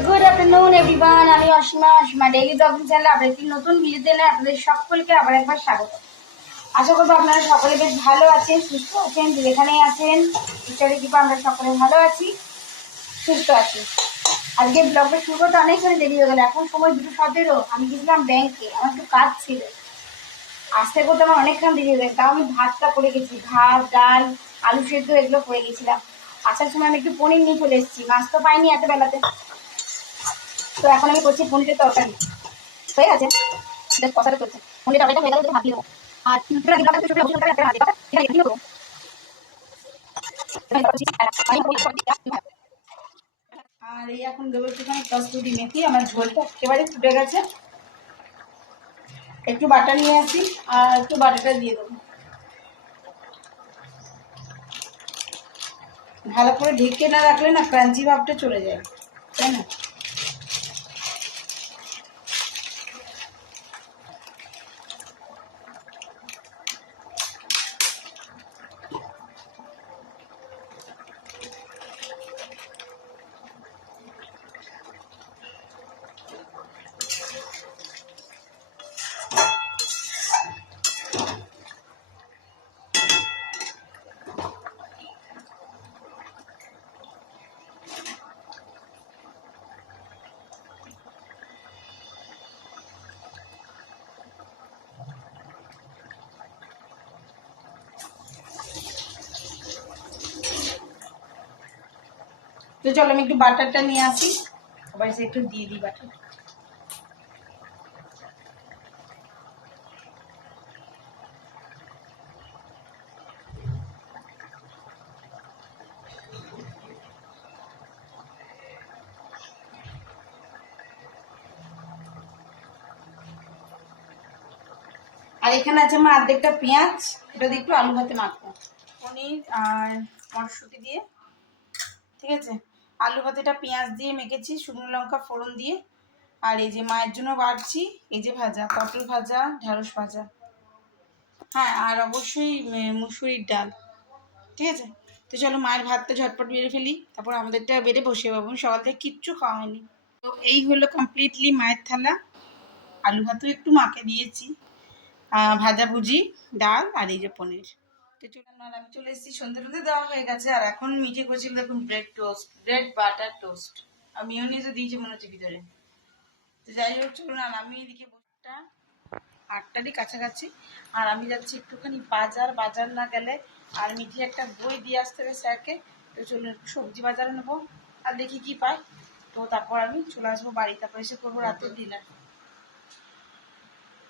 Good afternoon everyone আমি Asima Asima daily blogging চ্যানেলে আপনাদের একটি নতুন ভিডিও দিনে আপনাদের সকলকে আবার একবার স্বাগত। আশা করব আপনারা সকলে বেশ ভালো আছেন, সুস্থ আছেন, যেখানেই আছেন। ঈশ্বরের কৃপা আমরা সকলে ভালো আছি, সুস্থ আছি। আজকে ব্লগটা শুরু করতে অনেকখানি দেরি হয়ে গেল। এখন সময় দুটো সতেরো। আমি গেছিলাম ব্যাংকে আমার একটু কাজ ছিল। আসতে করতে আমার অনেকক্ষণ দেরি হয়ে গেছে তাও আমি ভাতটা করে গেছি। ভাত, ডাল, আলু সেদ্ধ এগুলো করে গেছিলাম। আসার সময় আমি একটু পনির নিয়ে চলে এসেছি। মাছ তো পাইনি এত বেলাতে। তো এখন আমি করছি পনিরের তরকারি। হয়ে গেছে? বেশ, কষাটা চলছে। পনিরের তরকারিটা হয়ে গেলে ভাত দিয়ে দেবো। আর পাতা ছোটো একটা পাতা, এটা আর এই এখন দেবো একটুখানি কস্তুরি মেথি, আমার ঝোলটা একেবারে ফুটে গেছে। একটু বাটা নিয়ে আসি, আর একটু বাটাটা দিয়ে দেবো। ভালো করে ঢেকে না রাখলে না ক্রাঞ্চি ভাবটা চলে যায়, তাই না? তো চলো, আমি একটু বাটারটা নিয়ে আসি। আবার এসে একটু দিয়ে দিই বাটার। আর এখানে আছে আমার অর্ধেকটা পেঁয়াজ, এটা দিয়ে একটু আলু ভাতে মাখবো। পনির আর মটরশুঁটি দিয়ে। ঠিক আছে? আলু ভাতেটা পেঁয়াজ দিয়ে মেখেছি, শুকনো লঙ্কা ফোড়ন দিয়ে। আর এই যে মায়ের জন্য বাড়ছি এই যে ভাজা, পটল ভাজা ঢ্যাঁড়স ভাজা। হ্যাঁ আর অবশ্যই মুসুরির ডাল। ঠিক আছে? তো চলো মায়ের ভাতটা ঝটপট বেড়ে ফেলি, তারপর আমাদেরটা বেড়ে বসে পাবো সকাল থেকে কিচ্ছু খাওয়া হয়নি। তো এই হলো কমপ্লিটলি মায়ের থালা। আলু ভাতও একটু মাকে দিয়েছি। ভাজাভুজি ডাল আর এই যে পনির। আর আমি চলে এসেছি দেওয়া হয়ে গেছে। আর এখন দেখুন bread toast bread butter toast আর মনে হচ্ছে ভিতরে। তো যাই হোক, চলুন, আর আমি এদিকে কাছাকাছি, আর আমি যাচ্ছি একটুখানি বাজার বাজার না গেলে আর মিঠি একটা বই দিয়ে আসতে হবে স্যারকে। তো চলুন সবজি বাজারে নেব আর দেখি কি পাই। তো তারপর আমি চলে আসব বাড়ি, তারপর এসে করব রাতের ডিনার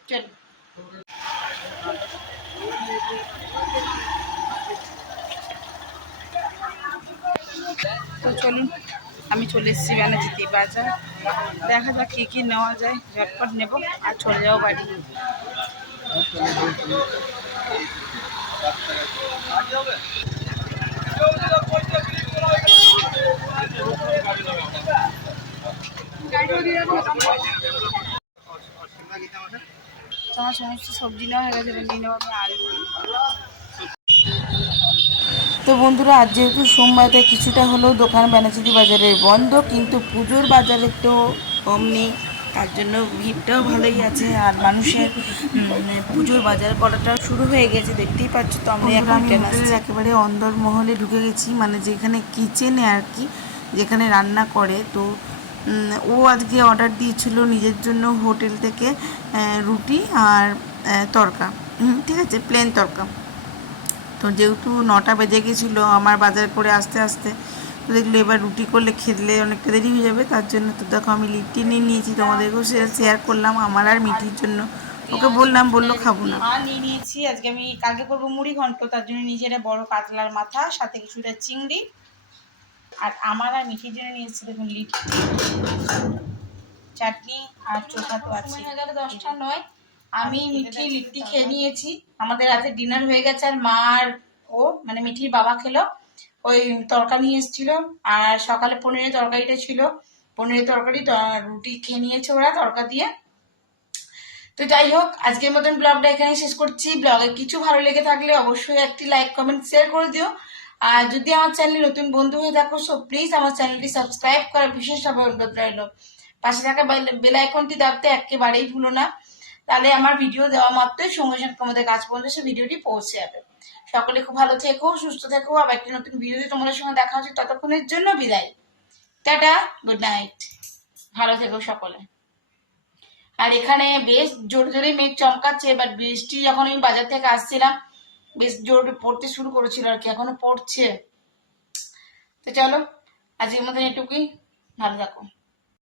চল তো চলুন, আমি চলে এসেছি ব্যানার্জিতে বাজার। দেখা যাক কী কী নেওয়া যায়। ঝটপট নেব আর চলে যাব বাড়ি। তো আমার সমস্ত সবজি নেওয়া হয়ে গেছে এবার নিয়ে নেব আমি আলু। তো বন্ধুরা আজ যেহেতু সোমবার তাই কিছুটা হলেও দোকান ব্যানাচিতি বাজারের বন্ধ কিন্তু পুজোর বাজারে তো কম নেই। তার জন্য ভিড়টাও ভালোই আছে আর মানুষের পুজোর বাজার করাটাও শুরু হয়ে গেছে দেখতেই পাচ্ছ তো আমরা এখন একেবারে অন্দর মহলে ঢুকে গেছি মানে যেখানে কিচেনে আর কি যেখানে রান্না করে তো ও আজকে অর্ডার দিয়েছিল নিজের জন্য হোটেল থেকে রুটি আর তরকা। ঠিক আছে প্লেন তরকা। তো যেহেতু নটা বেজে গেছিল, আমার বাজার করে আসতে আসতে তো দেখল এবার রুটি করলে খেলে অনেকটা দেরি হয়ে যাবে, তার জন্য তো দেখো আমি লিট্টি নিয়ে নিয়েছি, তোমাদেরকেও শেয়ার করলাম আমার আর মিঠির জন্য। ওকে বললাম, বলল খাব না। নিয়ে নিয়েছি, আজকে আমি কালকে করব মুড়ি ঘন্ট তার জন্য নিজেরা বড় কাতলার মাথা, সাথে কিছুটা চিংড়ি আর আমার আর মিঠির জন্য নিয়েছি দেখুন লিট্টি চাটনি আর চোখা তো আছে। দশটা নয়। আমি মিঠি লিট্টি খেয়ে নিয়েছি। আমাদের রাতে ডিনার হয়ে গেছে আর মা আর ও মানে মিঠির বাবা খেলো। ওই তরকা নিয়ে এসেছিল। আর সকালে পনিরের তরকারিটা ছিল। পনিরের তরকারি রুটি খেয়ে নিয়েছে ওরা তরকা দিয়ে। তো যাই হোক আজকের মতন ব্লগটা এখানে শেষ করছি। ব্লগে কিছু ভালো লেগে থাকলে অবশ্যই একটি লাইক কমেন্ট শেয়ার করে দিও। আর যদি আমার চ্যানেলে নতুন বন্ধু হয়ে থাকো সো প্লিজ আমার চ্যানেলটি সাবস্ক্রাইব করার বিশেষভাবে অনুরোধ রইল পাশে থাকা বেল আইকনটি দাবতে একেবারেই ভুলো না। তাহলে আমার ভিডিও দেওয়া মাত্রই সঙ্গে সঙ্গে তোমাদের কাজ পর্যন্ত সে ভিডিওটি পৌঁছে যাবে। সকলে খুব ভালো থেকো, সুস্থ থেকো। আবার একটি নতুন ভিডিওতে তোমাদের সঙ্গে দেখা হচ্ছে ততক্ষণের জন্য বিদায়। টাটা গুড নাইট ভালো থেকো সকলে। আর এখানে বেশ জোরে জোরে মেঘ চমকাচ্ছে বাট বৃষ্টি যখন আমি বাজার থেকে আসছিলাম বেশ জোর পড়তে শুরু করেছিল আর কি, এখনও পড়ছে। তো চলো, আজকের মধ্যে এটুকুই, ভালো থাকো।